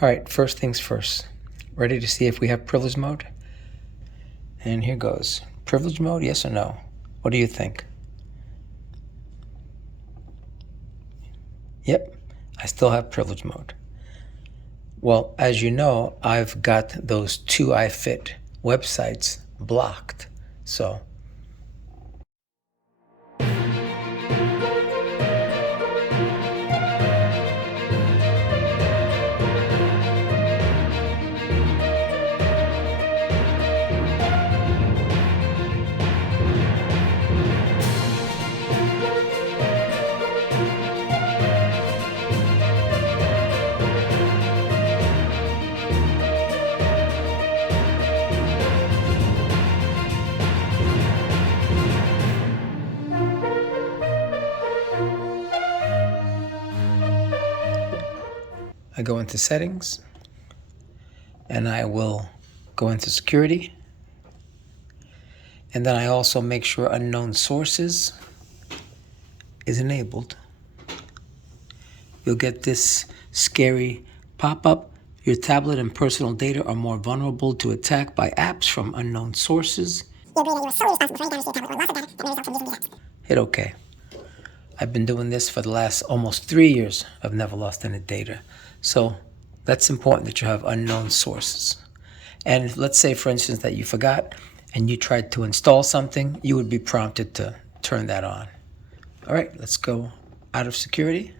All right, first things first. Ready to see if we have privilege mode? And here goes. Privilege mode, yes or no? What do you think? Yep, I still have privilege mode. Well, as you know, I've got those two iFit websites blocked. So I go into settings and I will go into security. And then I also make sure unknown sources is enabled. You'll get this scary pop-up. Your tablet and personal data are more vulnerable to attack by apps from unknown sources. Hit OK. I've been doing this for the last almost 3 years. I've never lost any data. So that's important that you have unknown sources. And let's say, for instance, that you forgot and you tried to install something, you would be prompted to turn that on. All right, let's go out of security.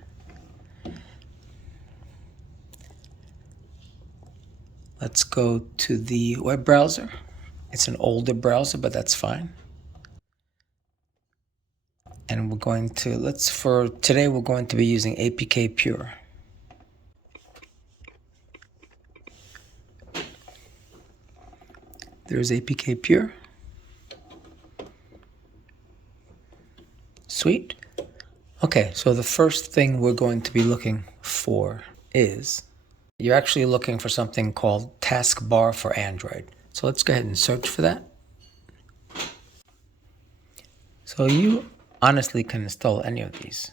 Let's go to the web browser. It's an older browser, but that's fine. And we're going to, for today, we're going to be using APK Pure. There's APK Pure. Sweet. Okay, so the first thing we're going to be looking for is, you're actually looking for something called Taskbar for Android. So let's go ahead and search for that. So you honestly can install any of these.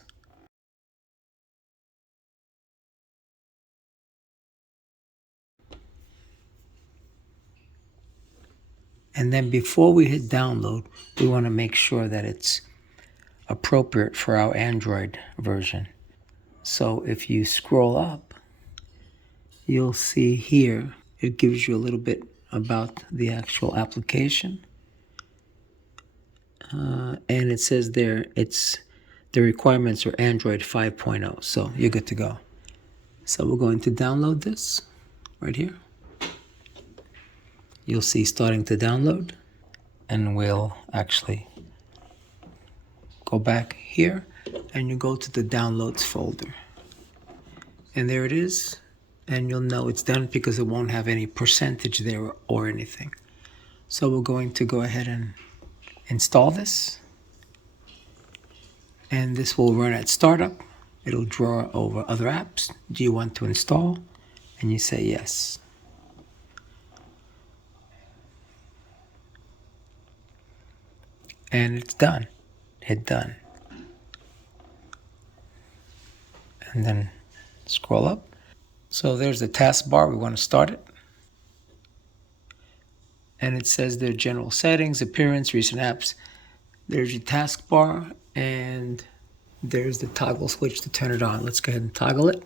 And then before we hit download, we want to make sure that it's appropriate for our Android version. So if you scroll up, you'll see here, it gives you a little bit about the actual application. And it says there, the requirements are Android 5.0, so you're good to go. So we're going to download this right here. You'll see starting to download, and we'll actually go back here and you go to the downloads folder. And there it is. And you'll know it's done because it won't have any percentage there or anything. So we're going to go ahead and install this. And this will run at startup. It'll draw over other apps. Do you want to install? And you say yes. And it's done. Hit done. And then scroll up. So there's the taskbar. We want to start it. And it says there general settings, appearance, recent apps. There's your taskbar, and there's the toggle switch to turn it on. Let's go ahead and toggle it.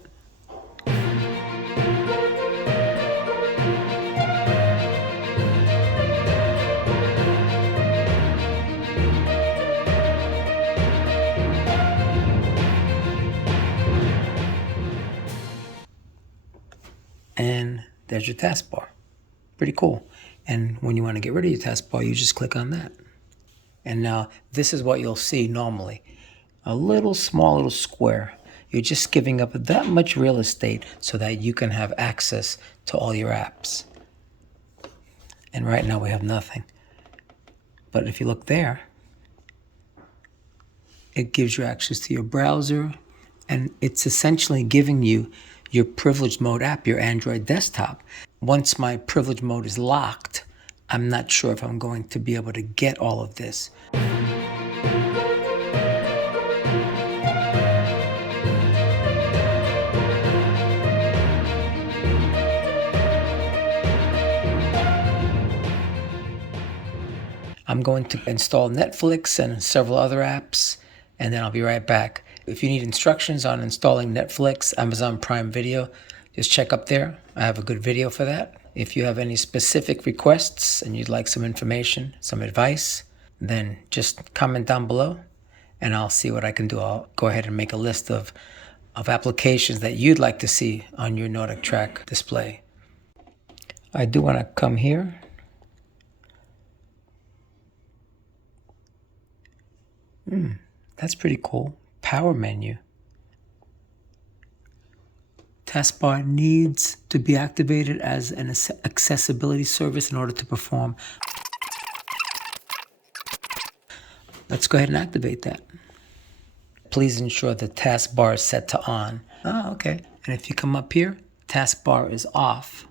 And there's your taskbar. Pretty cool. And when you want to get rid of your taskbar, you just click on that. And now this is what you'll see normally. A little small little square. You're just giving up that much real estate so that you can have access to all your apps. And right now we have nothing. But if you look there, it gives you access to your browser, and it's essentially giving you your privilege mode app, your Android desktop. Once my privilege mode is locked, I'm not sure if I'm going to be able to get all of this. I'm going to install Netflix and several other apps, and then I'll be right back. If you need instructions on installing Netflix, Amazon Prime Video, just check up there. I have a good video for that. If you have any specific requests and you'd like some information, some advice, then just comment down below and I'll see what I can do. I'll go ahead and make a list of applications that you'd like to see on your NordicTrack display. I do want to come here. That's pretty cool. Power menu. Taskbar needs to be activated as an accessibility service in order to perform. Let's go ahead and activate that. Please ensure the taskbar is set to on. Oh, okay. And if you come up here, taskbar is off.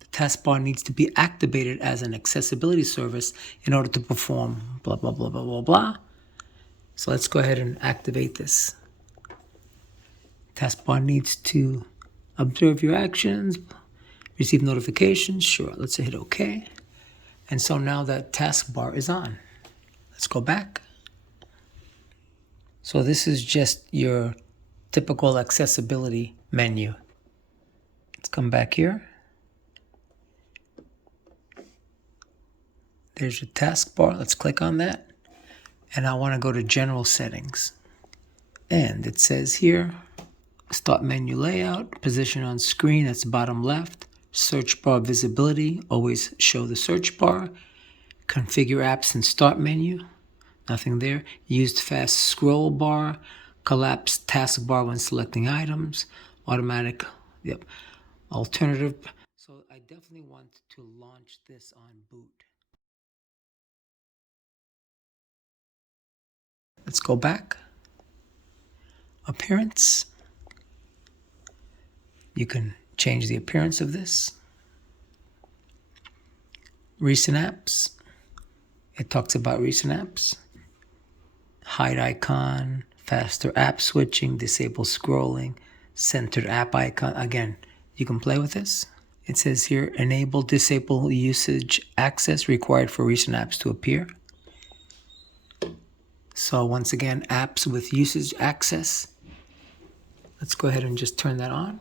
The taskbar needs to be activated as an accessibility service in order to perform blah, blah, blah, blah, blah, blah. So let's go ahead and activate this. Taskbar needs to observe your actions, receive notifications. Sure, let's hit OK. And so now that taskbar is on. Let's go back. So this is just your typical accessibility menu. Let's come back here. There's your taskbar. Let's click on that. And I want to go to General Settings. And it says here, Start Menu Layout, Position on Screen, that's bottom left. Search bar visibility, always show the search bar. Configure apps and Start Menu, nothing there. Used fast scroll bar, collapse taskbar when selecting items, automatic, alternative. So I definitely want to launch this on boot. Let's go back. Appearance. You can change the appearance of this. Recent apps. It talks about recent apps. Hide icon, faster app switching, disable scrolling, centered app icon. Again, you can play with this. It says here, enable, disable usage access required for recent apps to appear. So once again, apps with usage access. Let's go ahead and just turn that on.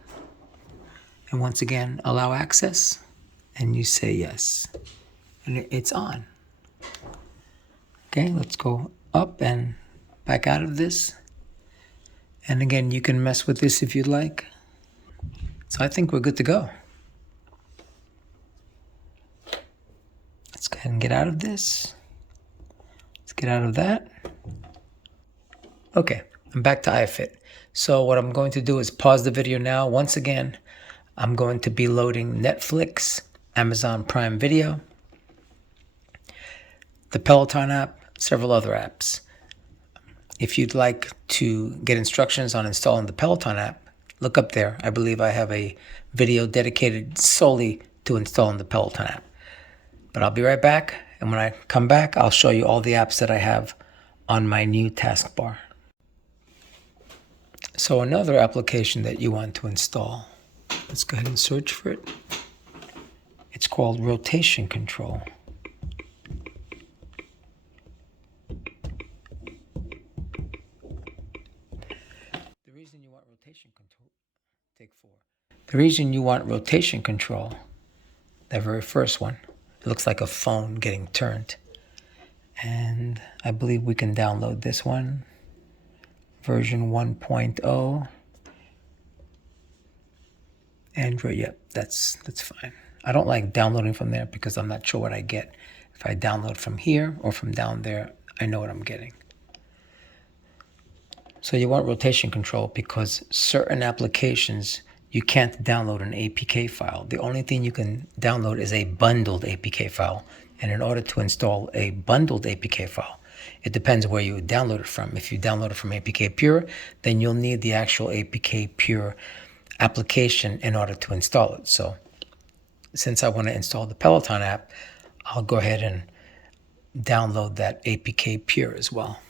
And once again, allow access. And you say yes. And it's on. Okay, let's go up and back out of this. And again, you can mess with this if you'd like. So I think we're good to go. Let's go ahead and get out of this. Let's get out of that. Okay, I'm back to iFit. So what I'm going to do is pause the video now. Once again, I'm going to be loading Netflix, Amazon Prime Video, the Peloton app, several other apps. If you'd like to get instructions on installing the Peloton app, look up there. I believe I have a video dedicated solely to installing the Peloton app. But I'll be right back, and when I come back, I'll show you all the apps that I have on my new taskbar. So another application that you want to install, let's go ahead and search for it. It's called Rotation Control. The reason you want rotation control, the very first one, it looks like a phone getting turned. And I believe we can download this one, version 1.0. Android, yep, that's fine. I don't like downloading from there because I'm not sure what I get. If I download from here or from down there, I know what I'm getting. So you want rotation control because certain applications, you can't download an APK file. The only thing you can download is a bundled APK file. And in order to install a bundled APK file, it depends where you download it from. If you download it from APK Pure, then you'll need the actual APK Pure application in order to install it. So since I want to install the Peloton app, I'll go ahead and download that APK Pure as well.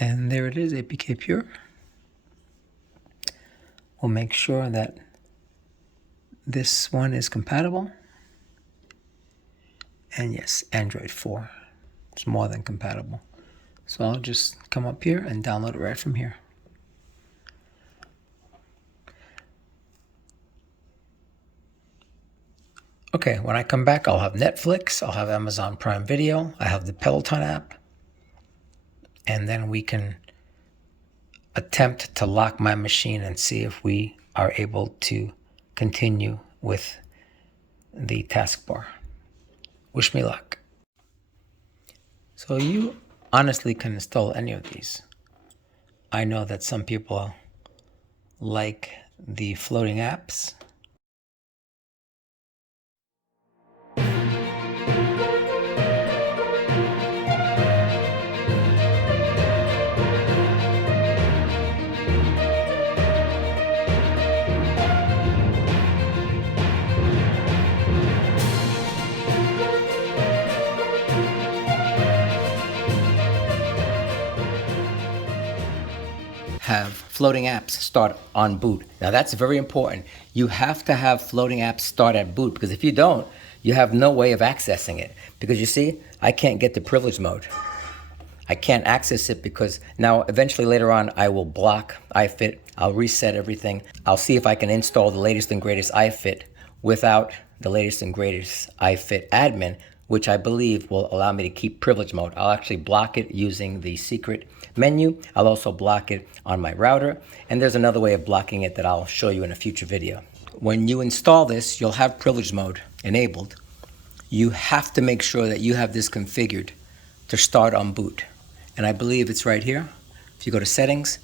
And there it is, APK Pure. We'll make sure that this one is compatible. And yes, Android 4. It's more than compatible. So I'll just come up here and download it right from here. Okay, when I come back, I'll have Netflix, I'll have Amazon Prime Video, I have the Peloton app, and then we can attempt to lock my machine and see if we are able to continue with the taskbar. Wish me luck. So you honestly can install any of these. I know that some people like the floating apps. Have floating apps start on boot. Now that's very important. You have to have floating apps start at boot, because if you don't, you have no way of accessing it. Because you see, I can't get to privilege mode. I can't access it because now eventually later on I will block iFit. I'll reset everything. I'll see if I can install the latest and greatest iFit without the latest and greatest iFit admin, which I believe will allow me to keep privilege mode. I'll actually block it using the secret menu. I'll also block it on my router. And there's another way of blocking it that I'll show you in a future video. When you install this, you'll have privilege mode enabled. You have to make sure that you have this configured to start on boot. And I believe it's right here. If you go to settings,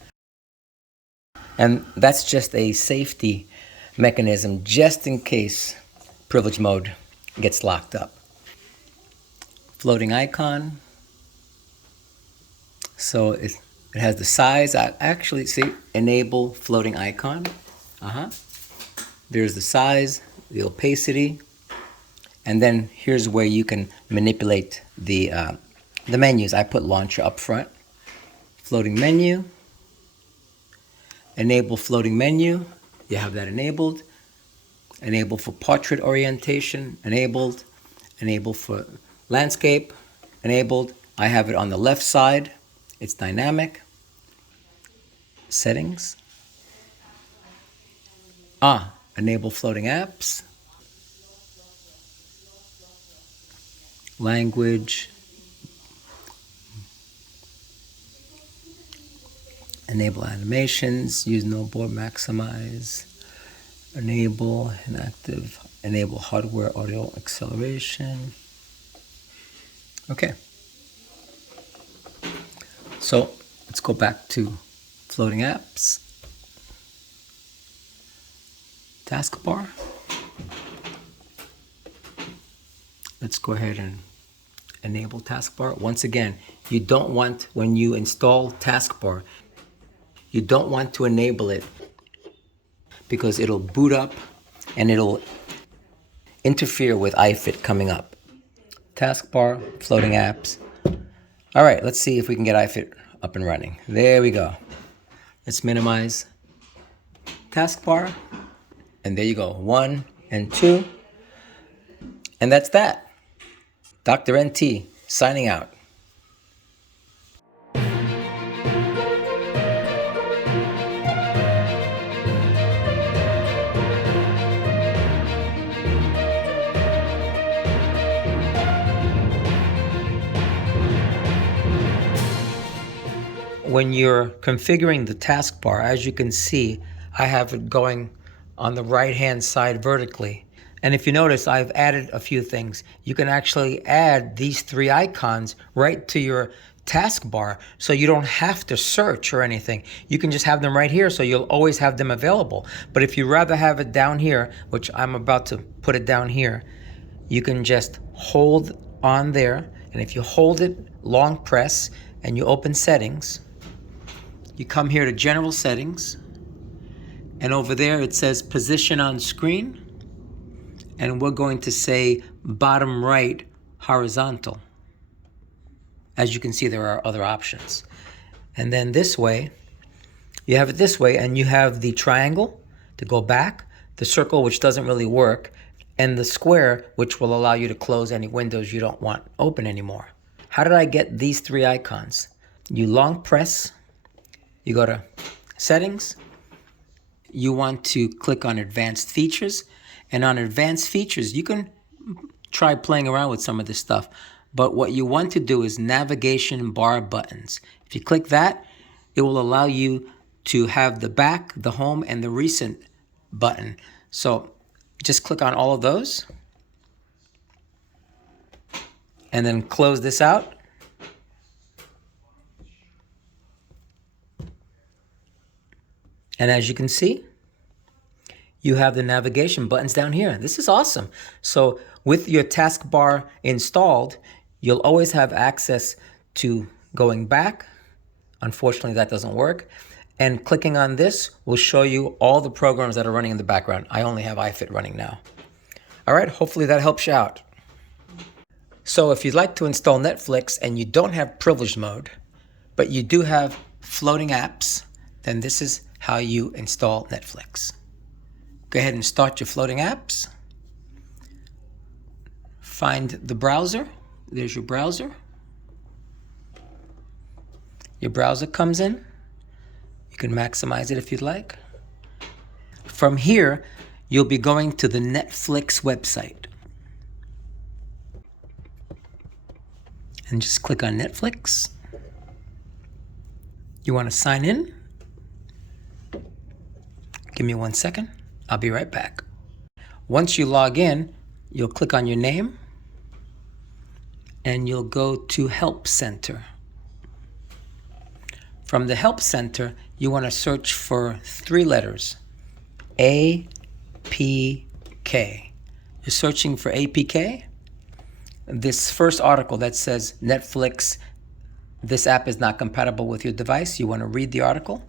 and that's just a safety mechanism just in case privilege mode gets locked up. Floating icon. So it has the size. I actually see enable floating icon. There's the size, the opacity, and then here's where you can manipulate the menus. I put launcher up front. Floating menu. Enable floating menu. You have that enabled. Enable for portrait orientation. Enabled. Enable for landscape. Enabled. I have it on the left side. It's dynamic. Settings. Enable floating apps. Language. Enable animations. Use no board maximize. Enable inactive. Enable hardware audio acceleration. Okay. So let's go back to floating apps. Taskbar. Let's go ahead and enable taskbar. Once again, you don't want, when you install taskbar, you don't want to enable it because it'll boot up and it'll interfere with iFit coming up. Taskbar, floating apps. All right, let's see if we can get iFit up and running. There we go. Let's minimize taskbar. And there you go, 1 and 2. And that's that. Dr. NT signing out. When you're configuring the taskbar, as you can see, I have it going on the right-hand side vertically. And if you notice, I've added a few things. You can actually add these 3 icons right to your taskbar, so you don't have to search or anything. You can just have them right here, so you'll always have them available. But if you rather have it down here, which I'm about to put it down here, you can just hold on there. And if you hold it, long press, and you open settings, you come here to general settings, and over there it says position on screen, and we're going to say bottom right horizontal. As you can see, there are other options. And then this way, you have it this way, and you have the triangle to go back, the circle, which doesn't really work, and the square, which will allow you to close any windows you don't want open anymore. How did I get these three icons? You long press, you go to Settings, you want to click on Advanced Features, and on Advanced Features, you can try playing around with some of this stuff, but what you want to do is Navigation Bar Buttons. If you click that, it will allow you to have the back, the home, and the recent button. So just click on all of those and then close this out. And as you can see, you have the navigation buttons down here. This is awesome. So with your taskbar installed, you'll always have access to going back. Unfortunately, that doesn't work. And clicking on this will show you all the programs that are running in the background. I only have iFit running now. All right, hopefully that helps you out. So if you'd like to install Netflix and you don't have privileged mode, but you do have floating apps, then this is how you install Netflix. Go ahead and start your floating apps. Find the browser. There's your browser. Your browser comes in. You can maximize it if you'd like. From here, you'll be going to the Netflix website. And just click on Netflix. You want to sign in? Give me 1 second. I'll be right back. Once you log in, you'll click on your name and you'll go to Help Center. From the Help Center, you want to search for 3 letters, APK. You're searching for APK. This first article that says Netflix, this app is not compatible with your device, you want to read the article.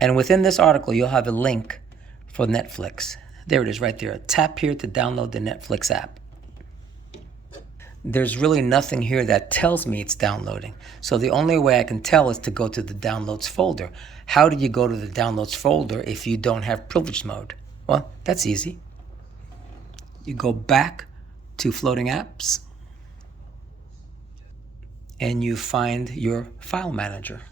And within this article, you'll have a link for Netflix. There it is right there. Tap here to download the Netflix app. There's really nothing here that tells me it's downloading. So the only way I can tell is to go to the downloads folder. How do you go to the downloads folder if you don't have privileged mode? Well, that's easy. You go back to floating apps and you find your file manager.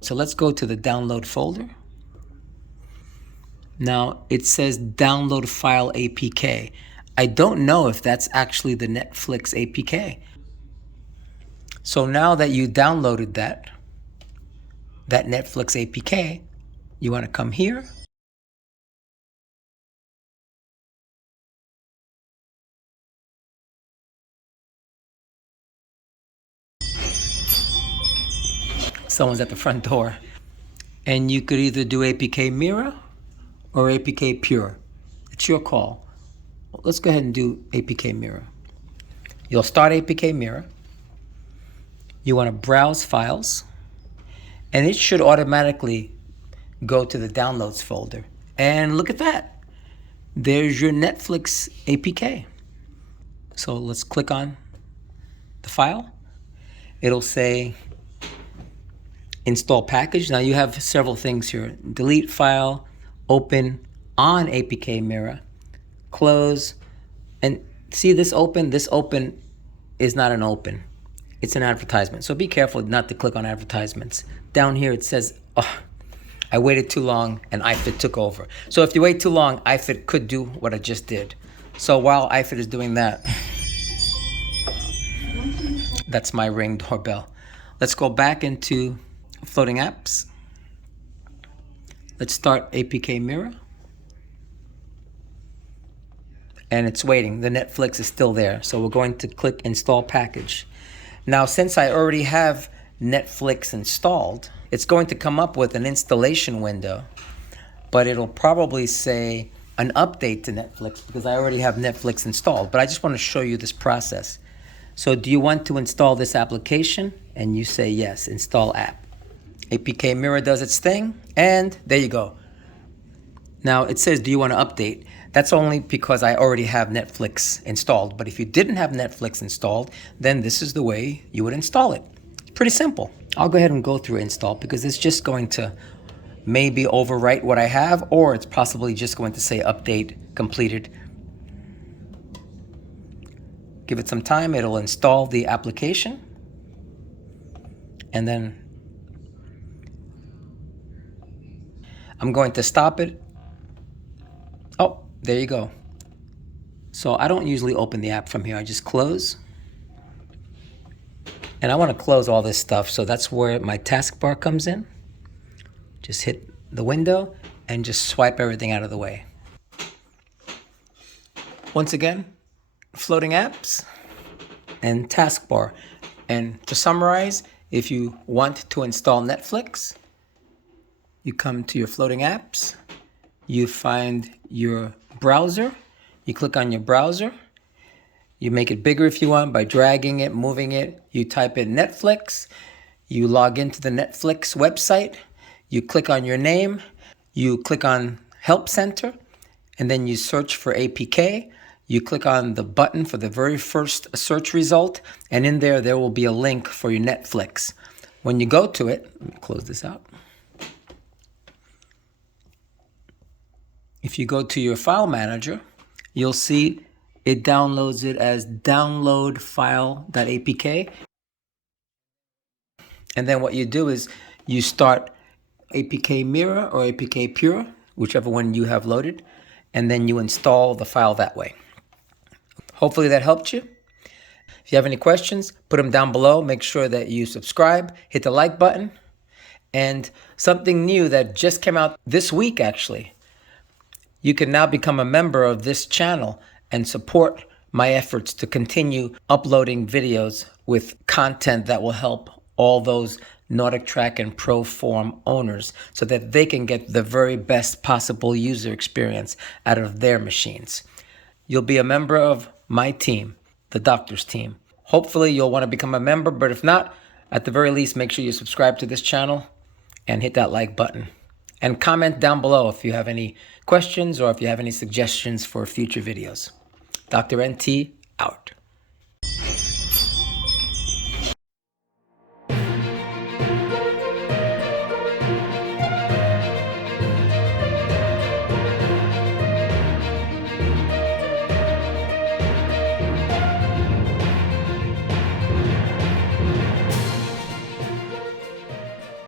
So let's go to the download folder. Now it says download file APK. I don't know if that's actually the Netflix APK. So now that you downloaded that Netflix APK, you want to come here. Someone's at the front door. And you could either do APK Mirror or APK Pure. It's your call. Let's go ahead and do APK Mirror. You'll start APK Mirror. You want to browse files, and it should automatically go to the downloads folder. And look at that. There's your Netflix APK. So let's click on the file. It'll say install package. Now you have several things here. Delete file, open on APK Mirror, close, and see this open is not an open. It's an advertisement. So be careful not to click on advertisements. Down here it says, oh, I waited too long and iFit took over. So if you wait too long, iFit could do what I just did. So while iFit is doing that, that's my Ring doorbell. Let's go back into floating apps. Let's start APK Mirror. And it's waiting. The Netflix is still there. So we're going to click Install Package. Now, since I already have Netflix installed, it's going to come up with an installation window, but it'll probably say an update to Netflix because I already have Netflix installed. But I just want to show you this process. So do you want to install this application? And you say yes, install app. APK Mirror does its thing, and there you go. Now it says, do you want to update? That's only because I already have Netflix installed. But if you didn't have Netflix installed, then this is the way you would install it. Pretty simple. I'll go ahead and go through install because it's just going to maybe overwrite what I have, or it's possibly just going to say update completed. Give it some time, it'll install the application. And then I'm going to stop it. Oh, there you go. So I don't usually open the app from here. I just close. And I want to close all this stuff, so that's where my taskbar comes in. Just hit the window and just swipe everything out of the way. Once again, floating apps and taskbar. And to summarize, if you want to install Netflix, you come to your floating apps, you find your browser, you click on your browser, you make it bigger if you want by dragging it, moving it. You type in Netflix, you log into the Netflix website, you click on your name, you click on Help Center, and then you search for APK. You click on the button for the very first search result, and in there will be a link for your Netflix. When you go to it, let me close this out. If you go to your file manager, you'll see it downloads it as download file.apk. And then what you do is you start APK Mirror or APK Pure, whichever one you have loaded, and then you install the file that way. Hopefully that helped you. If you have any questions, put them down below. Make sure that you subscribe, hit the like button. And something new that just came out this week, actually. You can now become a member of this channel and support my efforts to continue uploading videos with content that will help all those NordicTrack and ProForm owners so that they can get the very best possible user experience out of their machines. You'll be a member of my team, the doctor's team. Hopefully you'll want to become a member, but if not, at the very least, make sure you subscribe to this channel and hit that like button. And comment down below if you have any questions or if you have any suggestions for future videos. Dr. NT out.